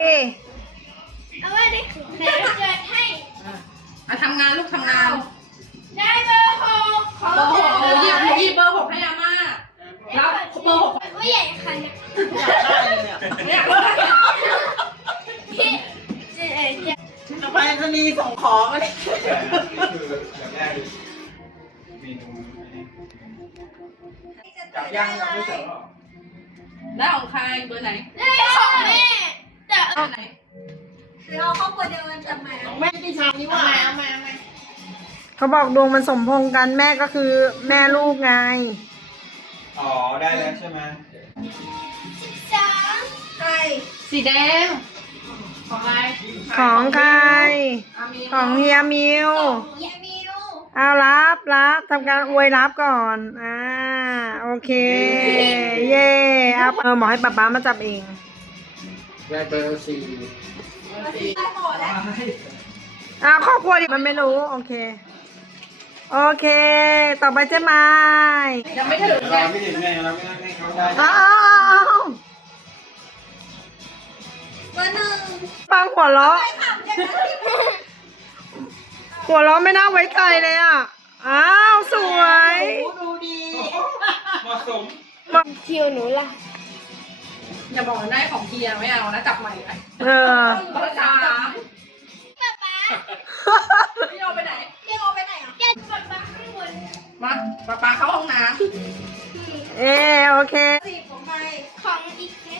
เอ๊ะเอาว่าได้ถึงไหนเกิดให้ อะทำงานลูกทำงานได้เบอร์หกขอเบอร์หกหนูหยิบหนูหยิบเบอร์หกให้อาม่าแล้วเบอร์หกผู้ใหญ่คันเนี่ยเนี่ยพี่เจ๊เจ๊เอาไปจะมีส่งของอะไรคือแบบแรกเมนูจับย่างจับไม่จับหรอได้ของใครเบอร์ไหนได้ของแม่ แต่เบอร์ไหนคือเอาครอบครัวเดียวกันจำไหมของแม่พี่ชายนี่ว่าเอามาเอามาเขาบอกดวงมันสมพงษ์กันแม่ก็คือแม่ลูกไง อ๋อ ได้แล้วใช่ไหมสามใครสีแดง ของอะไรของใครอามีของเฮียมิวยามิวเอารับรับทำการอวยรับก่อน อ่า โอเค เย่เอาเออหมอให้ป๊าป๊ามาจับเอง ได้เบอร์สี่อ่าครอบครัวดิมันไม่รู้ โอเค โอเค ต่อไปเจ๊ไม้ยังไม่ถึงไงเราไม่ถึงไงเราไม่ให้เขาได้อ้าวเบอร์หนึ่งปังหัวเราะหัวเราะไม่น่าไว้ใจเลยอะ อ้าว สวย ดูดีเหมาะสมคิวหนูล่ะ อย่าบอกว่าได้ของเฮียไม่เอานะจับใหม่ไปเออเบอร์สามป๊าป๊าพี่เอาไปไหนเรียกเอาไปไหนอะเรียกป๊าป๊าข้างบนมาป๊าป๊าเข้าห้องน้เออโอเคสิบของใครของอีกแค่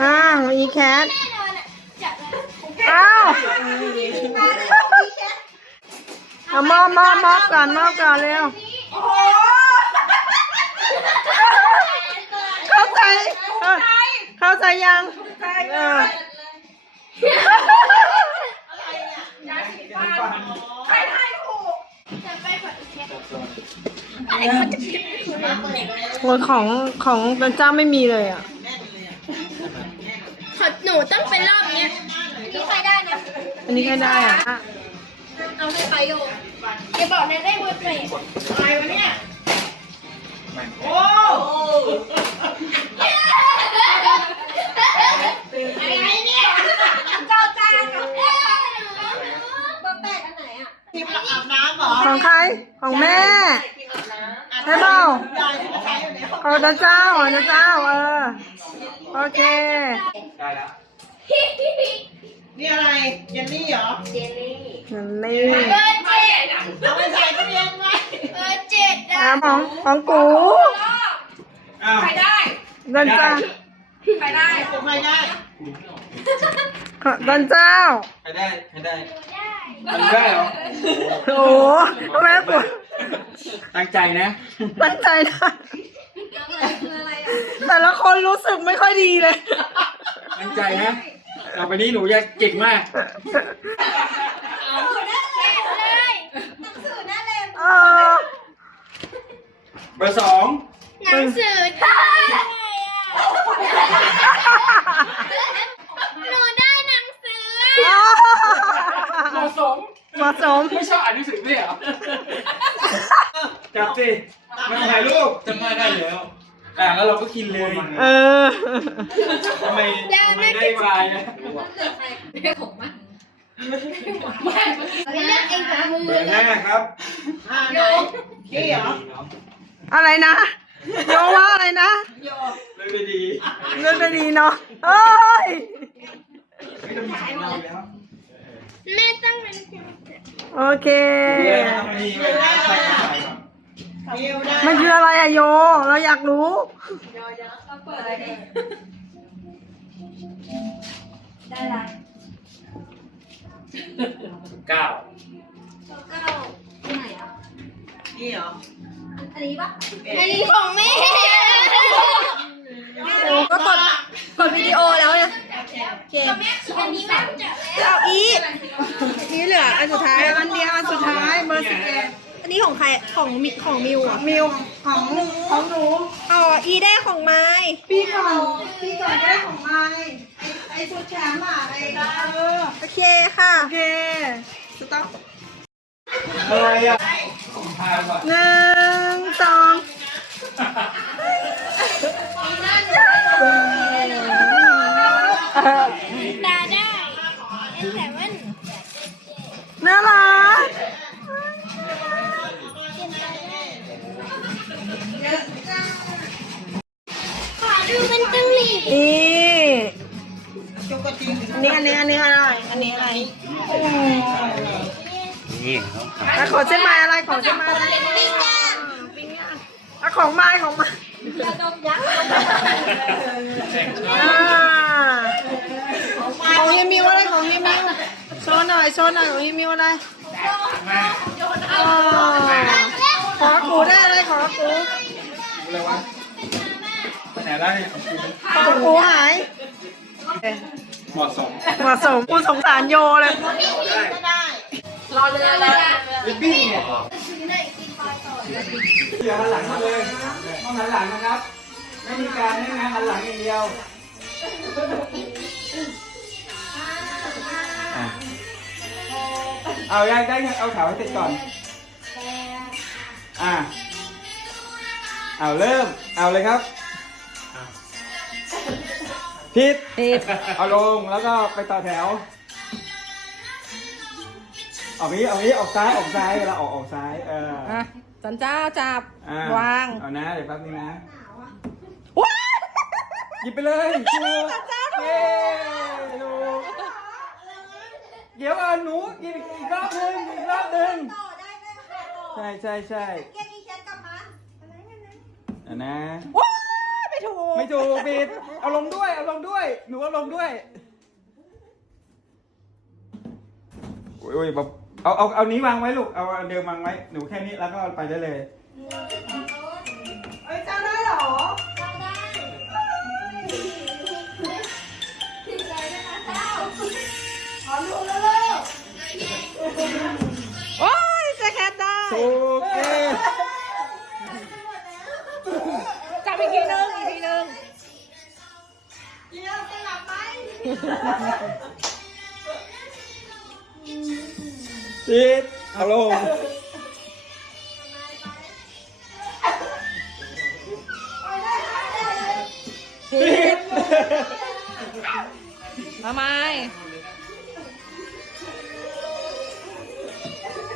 อ้าวอีแคทแน่นอนอะจับเลยอ้าวเอามอบมอบมอบก่อนมอบก่อนเร็ว เข้าใจเออเข้าใจยังเออำยาสีฟันใครทายถูก จับไป ก่อนอีกแค่โอ้ยของของเป็นเจ้าไม่มีเลยอะ ขอหนูต้องเป็นรอบเนี้ยนี่ใครได้นะอันนี้ใครได้อะ เอาให้ใครโยนอย่าบอกนะได้เบอร์เปรตอะไรวะเนี่ย โอ้ อะไรเนี่ยเจ้าจ้ากับเบอร์แปดอันไหนอะทีมอาบน้ำเหรอของใคร ของแม่ ใช่เปล่ายายที่ใช้ออเจ้าเจ้าของเจ้าเจ้าเออ โอเค ได้แล้ว นี่อะไร เยลลี่เหรอ เจนี่เบอร์เจ็ดเอาไปใส่ตู้เย็นไว้เบอร์เจ็ดอะของของกูอ้าวใครได้เดินจ้าใครได้ผมไม่ ได้เดินเจ้า ใครได้ใครได้ได้ทำได้เหรอโอ้โหแม่ปวดตั้งใจนะ ตั้งใจนะคืออะไรอะแต่ละคนรู้สึกไม่ค่อยดีเลย ตั้งใจนะต่อไปนี้หนูจะเก่งมากแกะเลยหนังสือหน้าเล่มเออเบอร์สองหนังสือไทยอะ หนูได้หนังสืออะเหมาะสมเหมาะสม ไม่ชอบอ่านหนังสือด้วยเหรอจับสิมันถ่ายรูปจำได้ได้แล้วอ่าแล้วเราก็กินเลยเออทำไมทำไมได้วายนะไม่ได้ของมันไม่เมื่อกี้เลือกเองกับมือเบอร์ห้าครับอ่าไหนนี่เหรออะไรนะ โยว่าอะไรนะโยเลิกได้ดีเรื่องได้ดีเนาะเอ้ยไม่ต้องถ่ายเราแล้วแม่ต้องเป็นโอเคเดี๋ยวทำดีไปนะใครถ่ายก่อนเดียวได้มันคืออะไรอะโย เราอยากรู้ได้ละเก้าตัวเก้าที่ไหนอะนี่เหรอ อันนี้ปะอันนี้ของแม่ก็กดกดวิดีโอแล้วเนี่ยเก่งอันนี้แม่จับแล้วเอาอีนี่เหลืออันสุดท้ายอันเดียวอันสุดท้ายเบอร์สิบเอ็ดอันนี้ของใครของมิของมิวเหรอมิวของของหนูอ๋ออีได้ของไม้พี่ก่อนพี่ก่อนได้ของไม้ไอไอชุดแชมป์อะไอเออโอเคค่ะโอเคสต็อปอะไรอะถ่ายก่อนหนึ่ง สองเออตาได้เอ็นแต่มันน่ารักขอดูมันตึงหลีนี่จุกกระจิงอันนี้อันนี้อันนี้อะไรอันนี้อะไรนี่เขาขายแล้วของเส้นไม้อะไรของเส้นไม้อะไรปิ้งย่าง อะของไม้ของไม้ยาดมยักษ์อ่าของเฮียมิวอะไรของเฮียมิวโชว์หน่อยโชว์หน่อยของเฮียมิวอะไรอ๋อขอกูได้อะไรขอกูอะไรวะไปไหนได้ของคุณขอกูหายเหมาะสมเหมาะสมกูสงสารโยเลยรอเรือเลยลิปปี้เนี่ย เดี๋ยวหันหลังมาเลยต้องหันหลังนะครับ ไม่มีการนี่นะหันหลังอย่างเดียวอะเอายังได้ยังเอาแถวให้เสร็จก่อน อะเอาเริ่ม เอาเลยครับผิดผิดเอาลงแล้วก็ไปต่อแถว ออกนี้ออกนี้ออกซ้ายออกซ้ายเวลาออกออกซ้ายเอออะสันเจ้าจับอะวางเอานะเดี๋ยวแป๊บนึงนะว้าหยิบไปเลยถูก เย้ถูกเดี๋ยวเอาหนูหยิบอีกรอบหนึงอีกรอบหนึงใช่ใช่ใช่เอานะ ว้าไม่ถูกไม่ถูกปิดเอาลงด้วยเอาลงด้วย หนูเอาลงด้วยโอ้ยโอ้ยแบบ เอาเอาเอานี้วางไว้ลูก เอาอันเดิมวางไว้ หนูแค่นี้แล้วก็ไปได้เลย เอ้ยเจ้าได้เหรอ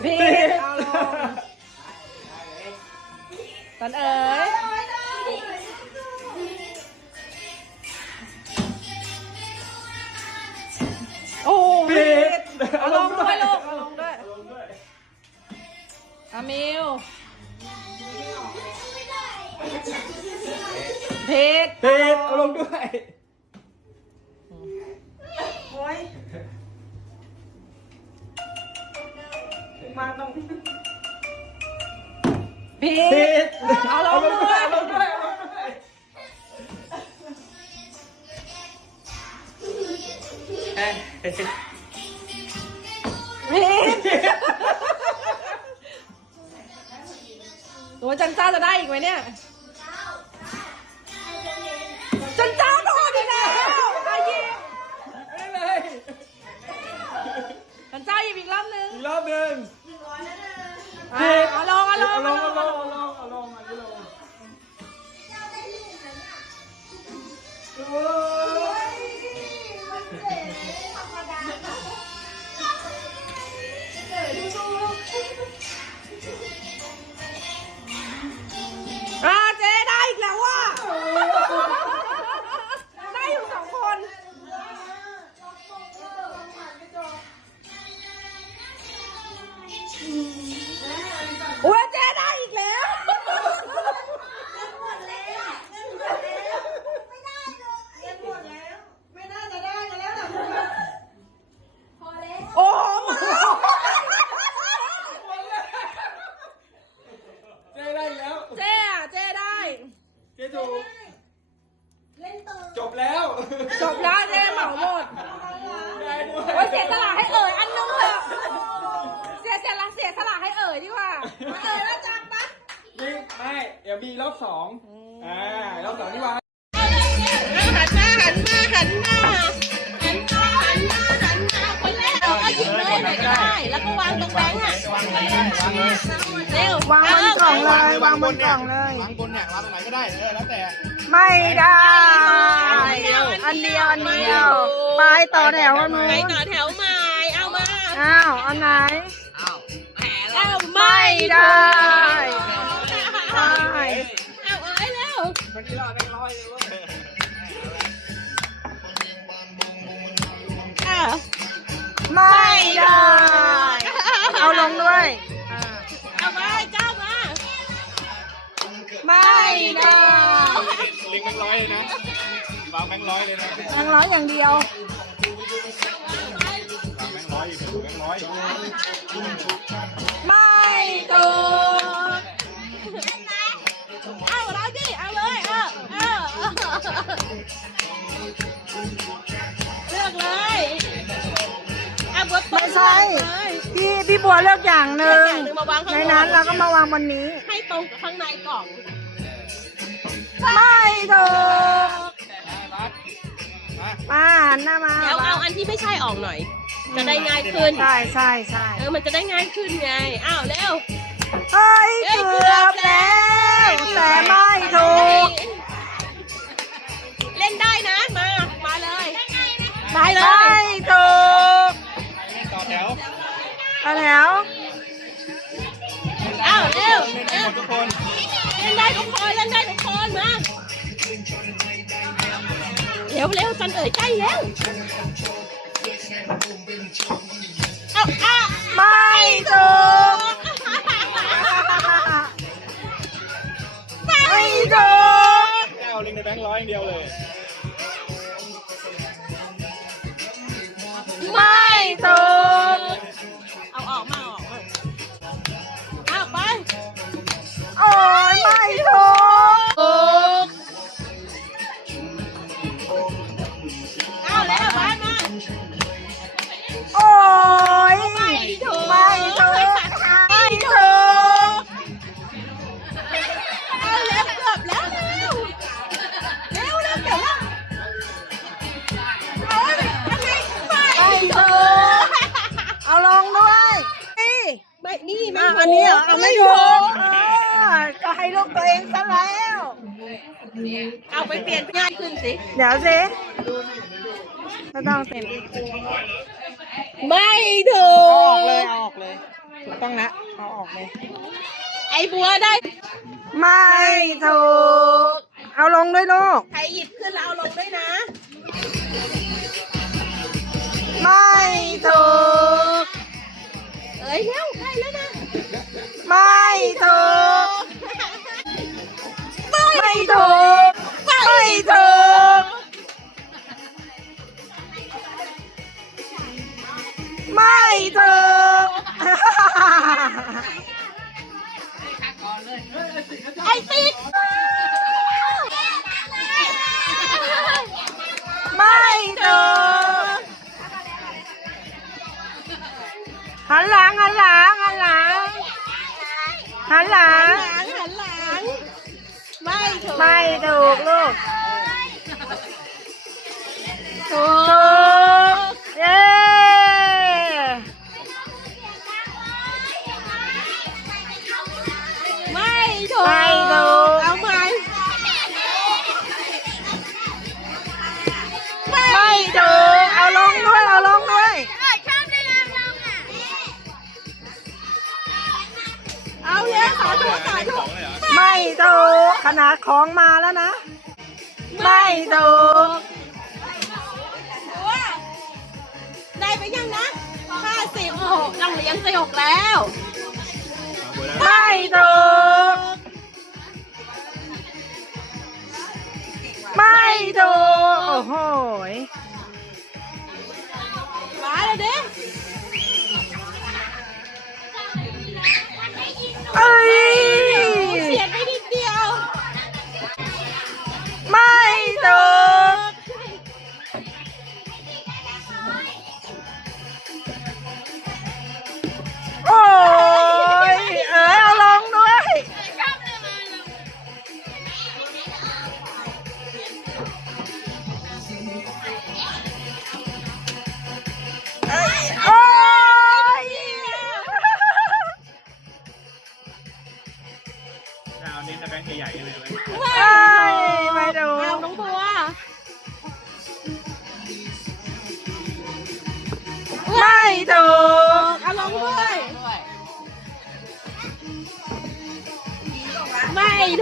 ผิปิดเอาลงสันเอ๋ยโอ้ปิผิดเอาลงด้วยลูกเอาลงด้วยอามิวผิดปิดเอาลงด้วย ปิดดเอาลงด้วยเอาลงด้วยเอาลงด้วยผิดตัวจันเจ้าจะได้อีกไหมเนี่ย จันเจ้าโดนอีกแล้วอายิบไม่เลยจันเจ้าหยิบอีกรอบนึง อีกรอบหนึ่งอะ เอาลงเอาลง เอาลง เอา เอา ล ล ง งเอาลงเอาลง เร็ววางบนกล่องเลยวางบนกล่องเลย วางบนเนี่ยวางตรงไหนก็ได้เออแล้วแต่ไม่ได้ อันเดียวอันเดียวไปต่อแถวอันนู้ไปนต่อแถวใหม่เอามาอ้าวอันไหนเอาไม่ได้ไม่เอาเอ้ยเร็วคนที่รอดแบงค์ร้อยเลยเว้ยอะไม่ได้เอา ลงด้วยเอาไปเจ้ามา ไม่ได้ลิงแบงค์ร้อยเลยนะวางแบงค์ร้อยเลยนะยังร้อยอย่างเดียววางแบงค์ร้อยอยู่แบงค์ร้อยไม่ถูกเอาเราดิเอาเลยเออเออเลือกเลย เอาบัวไม่ใช่เลยพี่พี่บัวเลือกอย่างหนึ่งอย่างหนึ่งมาวางข้างในบนนั้นเราก็มาวางบนนี้ ให้ตรงกับข้างในกล่องไม่ถูกมาหันหน้ามาเดี๋ยวเอาอันที่ไม่ใช่ออกหน่อย จะได้ง่ายขึ้น ใช่ใช่ใช่เออมันจะได้ง่ายขึ้นไง อ้าวเร็วเฮ้ยเกือบแล้วแต่ไม่ถูกเล่นได้นะ มา มาเลย ได้เลไม่ย ต่อแถวอ้าวเร็วเล่นเร็หมวดทุกคน เล่นได้ทุกคน เล่นได้ทุกคน มาเร็วเร็วจันเอ๋ยใกล้แล้วเอาอะไม่ถูกไม่ถูกเจ้าลิงในแบงค์ร้อยอย่างเดียวเลย นี่ไม่อะถูกอันนี้เหรอเอาไม่ถูกอ่าก็ให้ลูกตัวเองซะแล้ว เอาไปเปลี่ยนง่ายขึ้นสิ เดี๋ยวสิไม่ต้องเต็มไม่ถูเอาออกกเลยเอาออกเลยถูกต้องแล้วเอาออกเลย ไอ้บัวได้ ไม่ถูก เอาลงด้วยลูก ใครหยิบขึ้นแล้วเอาลงด้วยนะ ติ๊กไม่ถูกหันหลังหันหลังหันหลังหันหลัหังนหลังหันหลัง ไม่ถูก ไม่ถูกลูกถูกถูก ถูกขนาดของมาแล้วนะ ไม่ถูกได้ไปยังนะห้าสิบหกยังเหลือยังสิบหกแล้ว ไม่ถูก ไม่ถูก โอ้โหยมาเลยเด้เอ้ย ไม่ถูก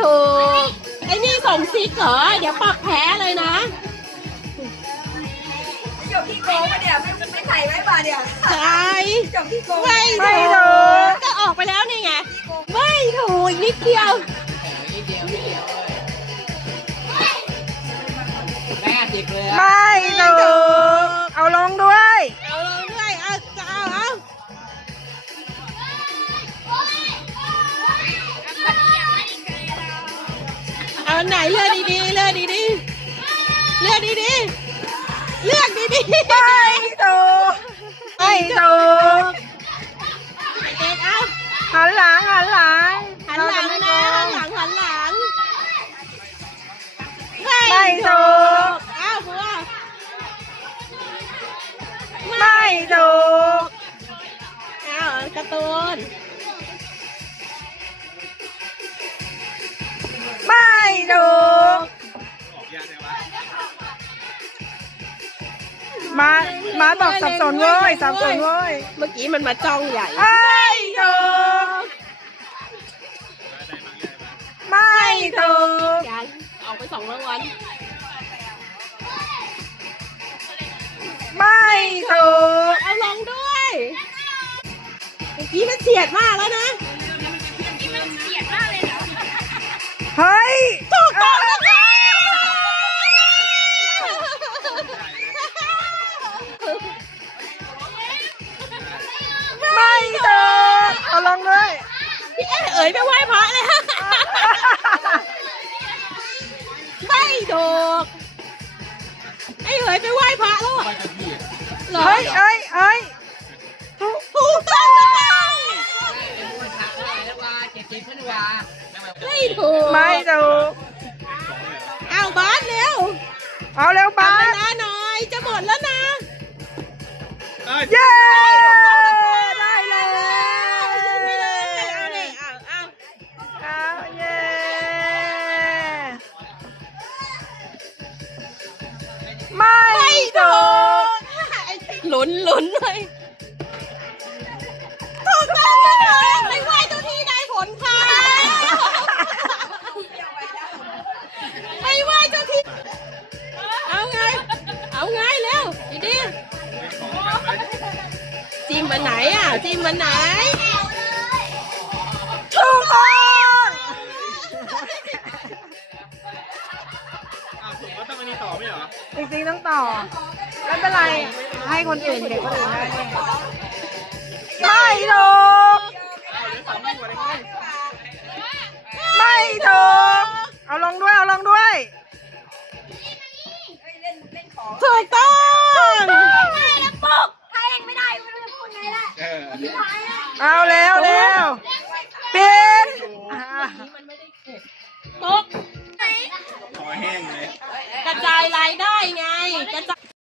ถูก ไอ้นี่ส่งซิกเหรอ เดี๋ยวปรับแพ้เลยนะจบที่โกงมาเนี่ย ไม่ไม่ใส่ไว้ป่ะเนี่ยใช่จบที่โกงไม่ไม่ถูถูกกก็ออกไปแล้วนี่ไง ไม่ถูกอีกนิดเดียวไม่ถูกเอาลงด้วย เอาอันไหนเลือกดีๆเลือกดีๆเลือกดีๆเลือกดีๆไม่ถูกไม่ถูกเด็กเอาหันหลังหันหลังหันหลังนะหันหลังหันหลังไม่ถูกเอาบัวไม่ถูกเอาการ์ตูน ไม่ถูกมามาบอกสับสนเว้ยสับสนเว้ยเมื่อกี้มันมาจ้องใหญ่ไม่ถูกไม่ถูกยังออกไปสองรางวัลไม่ถูกเอาลงด้วย เมื่อกี้มันเฉียดมากแล้วนะ เฮ้ย ถูกต้องนะคะไม่ถูกเอาลงด้วยพี่เอ๋เอ๋ยไปไหว้พระเลยไม่ถูกไอ้เอ๋ยไปไหว้พระแล้วอะเหรอเฮ้ยเฮ้ยเฮ้ยถูกถูกต้องนะคะ ไม่ถูกไม่ถูกเอาบาสเร็วเอาเร็วทำบาเวสลาหน่อยจะหมดแล้วนะเย้ได้เลยไม่เลยเอาเลยเอาเอาเอาเย้ไม่ถูกลุ้นลุ้นเลย ๆจิ้มมันไหนอะจิ้มมันไหนถูกต้องจริงๆต้องต่อไม่เป็นไร ให้คนอื่นเด็กคนอื่นได้ด้วยไม่ถูกไม่ถูกเอาลงด้วย เอาลงด้วยถูกต้อง เอาแล้วแล้วเปินตก คอแห้งเลย กระจายรายได้ไงกระจาย